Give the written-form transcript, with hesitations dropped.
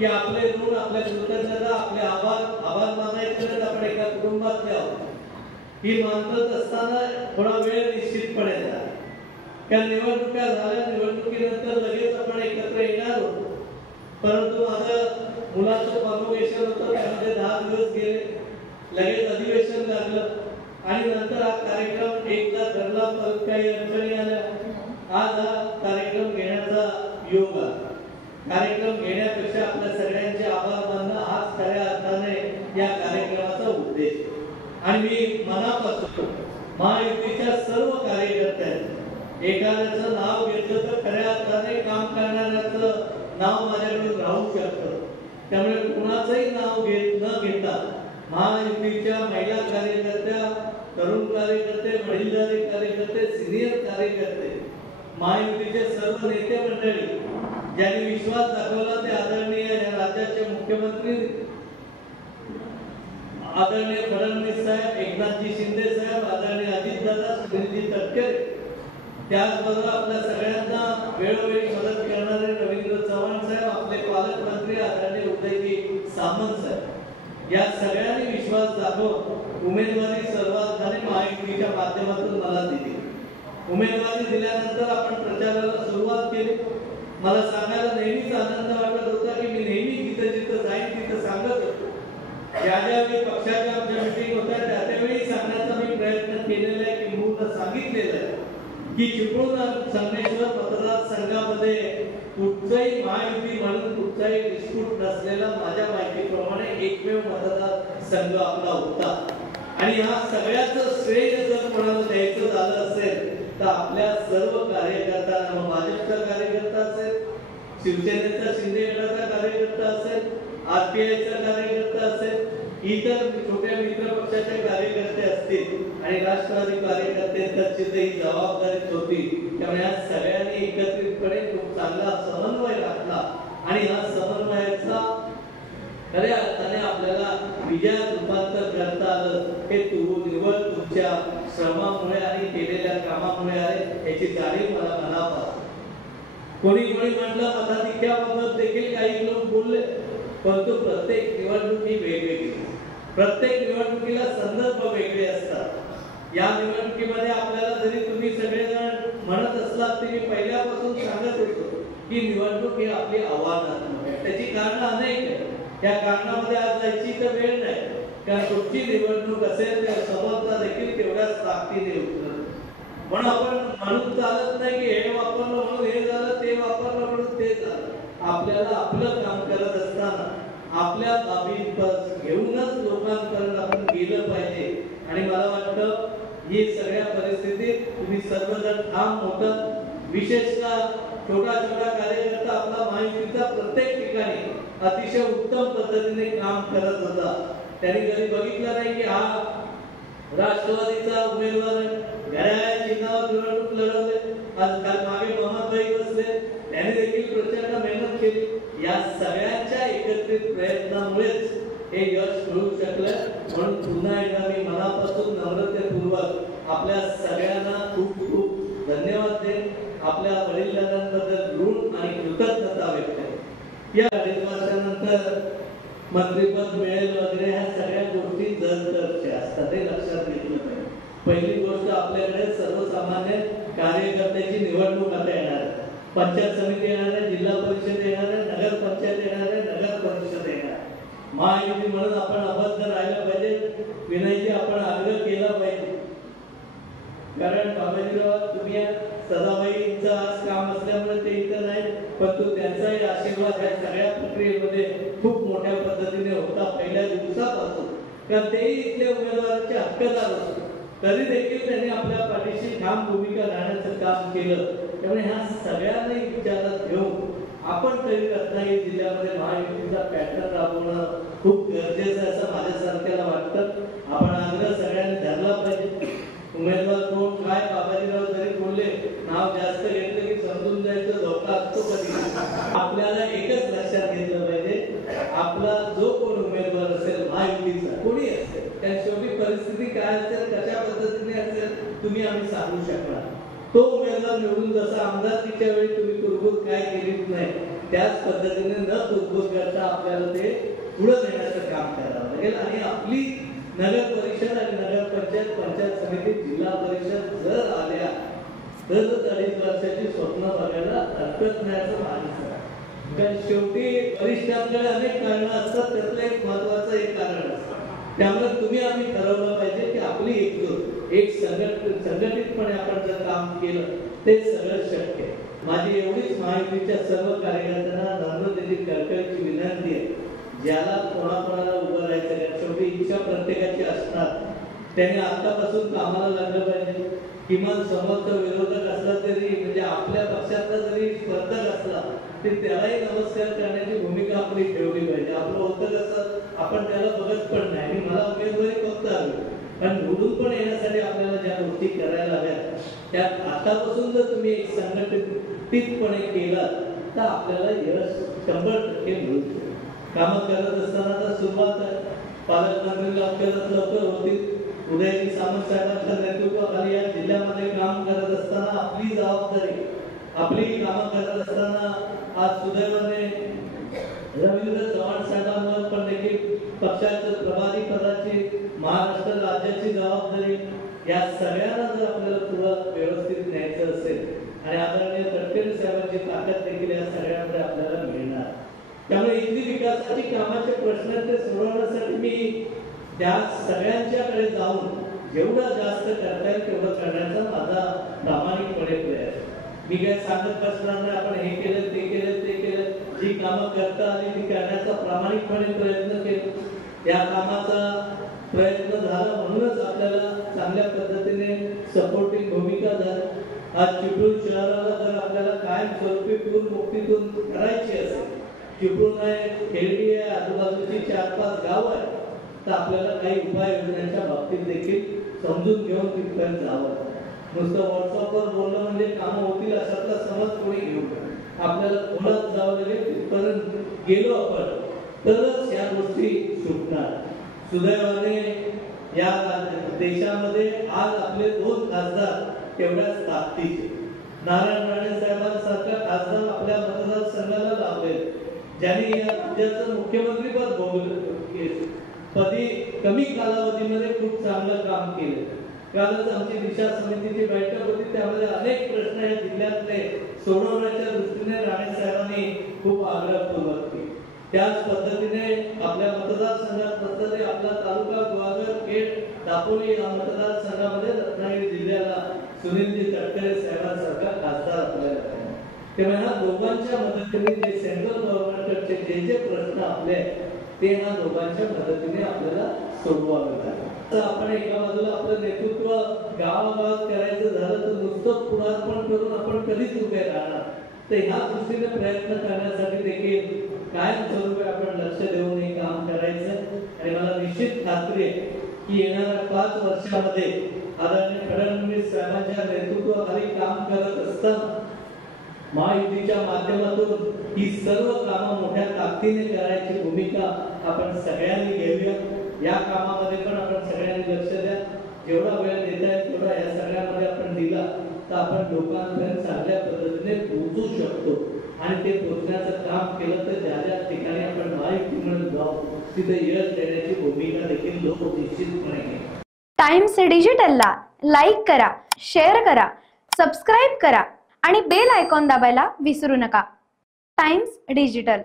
की आपले ऋण, आपल्या कृतज्ञता, आपले आभार मानायचे आपण एका कुटुंबातले आहोत ही मानत असताना थोडा वेळ निश्चितपणे झाला. त्या निवडणुका झाल्या, निवडणुकीनंतर लगेच आपण एकत्र येणार होतो. परंतु माझं मुलाचं कॉन्व्होकेशन होतं, त्यामध्ये 10 दिवस गेले, लगेच अधिवेशन लागलं आणि नंतर हा कार्यक्रम एकदा ठरला. परत काही अडचणी आल्या. आज हा कार्यक्रम घेण्याचा योग आला. कार्यक्रम घेण्यापेक्षा आपल्या सगळ्यांचे आभार मानणं हाच खऱ्या अर्थाने या कार्यक्रमाचा उद्देश. आणि मी मनापासून महायुतीच्या सर्व कार्यकर्त्यांचं एखाद्याचं नाव घेतलं तर खऱ्या अर्थाने काम करणाऱ्याचं नाव माझ्याकडून राहू शकतं. त्यामुळे कुणाचंही नाव न घेता महायुतीच्या महिला कार्यकर्त्या, तरुण कार्यकर्ते, वडीलधारी कार्यकर्ते, सिनियर कार्यकर्ते, महायुतीचे सर्व नेते मंडळी ज्यांनी विश्वास दाखवला ते आदरणीय या राज्याचे मुख्यमंत्री आदरणीय फडणवीस साहेब, एकनाथजी शिंदे साहेब, आदरणीय अजितदादा, सुनीलजी तटकरे, त्याचबरोबर आपल्या सगळ्यांना वेळोवेळी मदत करणारे रवींद्र चव्हाण साहेब, आपले पालकमंत्री आदरणीय उदयजी सामंत साहेब, या सगळ्यांनी विश्वास दाखवून उमेदवारी सर्वांनी महायुतीच्या माध्यमातून मला दिली. उमेदवारी दिल्यानंतर आपण प्रचाराला सुरुवात केली. मला सांगायला नेहमीच आनंद वाटत होता की मी नेहमी जिथं जिथं जाईन तिथं सांगत होतो. ज्यावेळी पक्षाच्या आमच्या मीटिंग होत्या त्यावेळी सांगण्याचा मी प्रयत्न केलेला आहे, किंबहुना सांगितलेलं आहे की चिपळूण संगमेश्वर मतदारसंघामध्ये कुठचाही महायुती म्हणून कुठचाही डिस्प्यूट नसलेला माझ्या माहितीप्रमाणे एकमेव मतदारसंघ आपला होता. आणि हा सगळ्याचं श्रेय जर कोणाला द्यायचं झालं असेल तर आपल्या सर्व कार्यकर्त्यांना, भाजपचा कार्यकर्ता असेल, शिवसेनेचा शिंदे गटाचा कार्यकर्ता असेल, आरपीआयचा कार्यकर्ता असेल, इतर छोट्या मित्र पक्षाचे कार्यकर्ते असतील आणि राष्ट्रवादी कार्यकर्ते त्यांची ही जबाबदारी होती. त्यामुळे या सगळ्यांनी एकत्रितपणे खूप चांगला समन्वय राखला आणि या समन्वयाचा खऱ्या अर्थाने आपल्याला विजयात रूपांतर करता आलं. हे निवड तुमच्या श्रमामुळे आणि केलेल्या कामामुळे आहे याची जाणीव मला मनापासून. कोणी म्हटलं मताधिक्याबाबत देखील काही लोक बोलले, परंतु प्रत्येक निवडणूक ही वेगवेगळी, प्रत्येक निवडणुकीला संदर्भ वेगळे असतात. या निवडणुकीमध्ये आपल्याला जरी तुम्ही सगळेजण म्हणत असलात तरी पहिल्यापासून सांगत होतो की निवडणूक ही आपली आव्हानात्मक आहे. त्याची कारणं अनेक आहेत. त्या कारणामध्ये आज जायची तर वेळ नाही, कारण कुठची निवडणूक असेल त्या समोरचा देखील तेवढ्याच ताकदीने उतरतो. पण आपण म्हणून चालत नाही की हे वापरलं म्हणून हे झालं, ते वापरलं म्हणून ते झालं. आपल्याला आपलं काम करत असताना आपल्या बाबी घेऊनच लोकांपर्यंत आपण गेलं पाहिजे. आणि मला वाटतं ही सगळ्या परिस्थितीत तुम्ही सर्वजण ठाम होतात. विशेषतः छोटा कार्यकर्ता आपला महायुतीचा प्रत्येक ठिकाणी अतिशय उत्तम पद्धतीने काम करत होता. त्यांनी कधी बघितलं नाही की हा राष्ट्रवादीचा उमेदवार घड्याळ चिन्हावर निवडणूक लढवले. आज काल मागे ममाताई बसले, त्यांनी देखील प्रचंड मेहनत केली. या सगळ्यांच्या एकत्रित प्रयत्नामुळेच हे यश मिळू शकलं. म्हणून पुन्हा एकदा मी मनापासून नम्रतेपूर्वक आपल्या सगळ्यांना खूप खूप धन्यवाद देईन. आपल्या वडीलधाऱ्यांबद्दल ऋण आणि कृतज्ञता व्यक्त करतो. या 2.5 वर्षानंतर मंत्रिपद मिळेल वगैरे ह्या सगळ्या गोष्टी जलदरच्या असतात, हे लक्षात घेतलं पाहिजे. पहिली गोष्ट आपल्याकडे सर्वसामान्य कार्यकर्त्याची निवडणूक आता येणार आहे. पंचायत समिती येणार आहे, जिल्हा परिषद येणार आहे, नगर पंचायत येणार आहे, नगर परिषद येणार आहे. महायुती म्हणून आपण अबद्ध राहिलं पाहिजे. विनयजी आपण आग्रह केला पाहिजे, कारण बाबाजीराव तुम्ही सदाबाईंचं आज काम असल्यामुळे ते इथं नाही, परंतु त्यांचाही आशीर्वाद या सगळ्या प्रक्रियेमध्ये खूप मोठ्या पद्धतीने होता पहिल्या दिवसापासून. कारण तेही इथल्या उमेदवाराचे हक्कदार होते, तरी देखील त्यांनी आपल्या पाठीशी ठाम भूमिका राहण्याचं काम केलं. त्यामुळे ह्या सगळ्यांनी विचारात घेऊन आपण तरी रत्नागिरी जिल्ह्यामध्ये महायुतीचा पॅटर्न राबवणं खूप गरजेचं आहे असं माझ्यासारख्याला वाटतं. आपण आग्रह सगळ्यांनी धरला पाहिजे. उमेदवार कोण काय बाबाजीराव जरी बोलले, नाव जास्त घेतलं की समजून जायचं धोका असतो कधी. आपल्याला एकच लक्षात घेतलं पाहिजे, आपला जो कोण उमेदवार असेल महायुतीचा कोणी असेल, त्या शेवटी परिस्थिती काय असेल, कशा पद्धतीने असेल तुम्ही आम्ही सांगू शकणार. तो उमेदवार निवडून जसा आमदारकीच्या वेळी तुम्ही कुरबुर काय केलीच नाही, त्याच पद्धतीने न कुजबूज करता आपल्याला ते पुढे नेण्याचं काम करावं लागेल. आणि आपली नगर परिषद आणि नगर पंचायत, पंचायत समिती, जिल्हा परिषद जर आल्या तरच 2.5 वर्षाची स्वप्न बघायला हरकत नाही असं मानस आहे. कारण शेवटी वरिष्ठांकडे अनेक कारणं असतात, त्यातलं एक महत्वाचं एक कारण असतं. त्यामुळे तुम्ही आम्ही ठरवलं पाहिजे की आपली एकजूट, एक संघटितपणे आपण जर काम केलं ते सगळं शक्य आहे. माझी एवढीच महायुतीच्या सर्व कार्यकर्त्यांना नम्रतेची कळकळीची विनंती आहे, ज्याला कोणाकोणाला उभं राहायचं आहे, शेवटी इच्छा प्रत्येकाची असणार, त्याने आतापासून कामाला लागलं पाहिजे. किमान समोरचा विरोधक असला तरी, म्हणजे आपल्या पक्षातला जरी स्पर्धक असला तरी त्यालाही नमस्कार करण्याची भूमिका आपली ठेवली पाहिजे. आपलं होतं कसं, आपण त्याला बघत पण नाही आणि मला उमेदवारी फक्त हवी, पण निवडून पण येण्यासाठी आपल्याला ज्या गोष्टी करायला हव्यात त्या आतापासून जर तुम्ही एक संघटितपणे केला तर आपल्याला यश 100% मिळू शकते. कामं करत असताना तर सुरुवात आहे, पालकमंत्री लवकर होतील. उदयजी सामंत साहेबांच्या नेतृत्वाखाली या जिल्ह्यामध्ये काम करत असताना आपली जबाबदारी, आपली कामं करत असताना आज सुदैवाने रवींद्र चव्हाण साहेबांवर पण देखील पक्षाच्या प्रभारी पदाची, महाराष्ट्र राज्याची जबाबदारी, या सगळ्यांना जर आपल्याला पुढे व्यवस्थित न्यायचं असेल आणि आदरणीय तटकरे साहेबांची ताकद देखील या सगळ्यांमध्ये आपल्याला मिळणार. त्यामुळे इथली विकासाची कामाचे प्रश्न ते सोडवण्यासाठी मी त्या सगळ्यांच्याकडे जाऊन जेवढं जास्त करता येईल तेवढं करण्याचा माझा प्रामाणिकपणे प्रयत्न. मी काय सांगत बसणार नाही, आपण हे केलं ते केलं ते केलं, जी कामं करता आली ती करण्याचा प्रामाणिकपणे प्रयत्न केला. या कामाचा प्रयत्न झाला म्हणूनच आपल्याला चांगल्या पद्धतीने सपोर्टिंग भूमिका झाली. आज चिपळूण शहराला जर आपल्याला कायमस्वरूपी पूर मुक्तीतून करायची असेल, चिपळूण आहे, खेरडी आहे, आजूबाजूची 4-5 गावं आहे, तर आपल्याला काही उपाययोजनांच्या बाबतीत देखील समजून घेऊन तिथपर्यंत जावं. नुसतं व्हॉट्सअपवर बोलणं म्हणजे कामं होतील अशातला समज कोणी घेऊ. आपल्याला खोलात जावं लागेल, तिथपर्यंत गेलो आपण तरच या गोष्टी सुटणार. सुदैवाने या देशामध्ये आज आपले 2 खासदार तेवढ्याच ताकदीचे, नारायण राणे साहेबांसारखा खासदार आपल्या मतदारसंघाला लाभले, ज्यांनी या राज्याचं मुख्यमंत्रीपद भोगलं, पदी कमी कालावधीमध्ये खूप चांगलं काम केलं. कालच आमची दिशा समितीची बैठक होती, त्यामध्ये अनेक प्रश्न या जिल्ह्यातले सोडवण्याच्या दृष्टीने राणे साहेबांनी खूप आग्रहपूर्वक केले. त्याच पद्धतीने आपल्या मतदारसंघात नसतं आपला तालुका गुहागर, खेड, दापोली या मतदारसंघामध्ये रत्नागिरी जिल्ह्याला सुनीलजी तटकरे साहेबांसारखा खासदार आपल्याला पाहिजे. तेव्हा ह्या दोघांच्या मदतीने जे सेंट्रल गव्हर्नमेंटचे जे प्रश्न आपले ते ह्या दोघांच्या मदतीने आपल्याला सोडवावे लागतात. तर आपण एका बाजूला आपलं नेतृत्व गावागावात करायचं झालं तर नुसतं पुढारपण करून आपण कधीच उभे राहणार. तर ह्या दृष्टीने प्रयत्न करण्यासाठी देखील कायमस्वरूपी आपण लक्ष देऊन हे काम करायचं. आणि मला निश्चित खात्री आहे की येणाऱ्या 5 वर्षामध्ये आदरणीय फडणवीस साहेबांच्या नेतृत्वाखाली काम करत असताना महायुतीच्या माध्यमातून ही सर्व कामं मोठ्या ताकदीने करायची भूमिका आपण सगळ्यांनी घेऊया. या कामामध्ये पण आपण सगळ्यांनी लक्ष द्या. जेवढा वेळ देता येईल तेवढा या सगळ्यामध्ये आपण दिला तर आपण लोकांपर्यंत चांगल्या पद्धतीने पोहोचू शकतो. आणि ते पोहोचण्याचं काम केलं तर ज्या ज्या ठिकाणी आपण महायुतीमध्ये जाऊ तिथे यश देण्याची भूमिका देखील लोक निश्चितपणे घेतात. टाइम्स डिजिटलला लाईक करा, शेअर करा, सबस्क्राईब करा आणि बेल आयकॉन दाबायला विसरू नका. Times digital.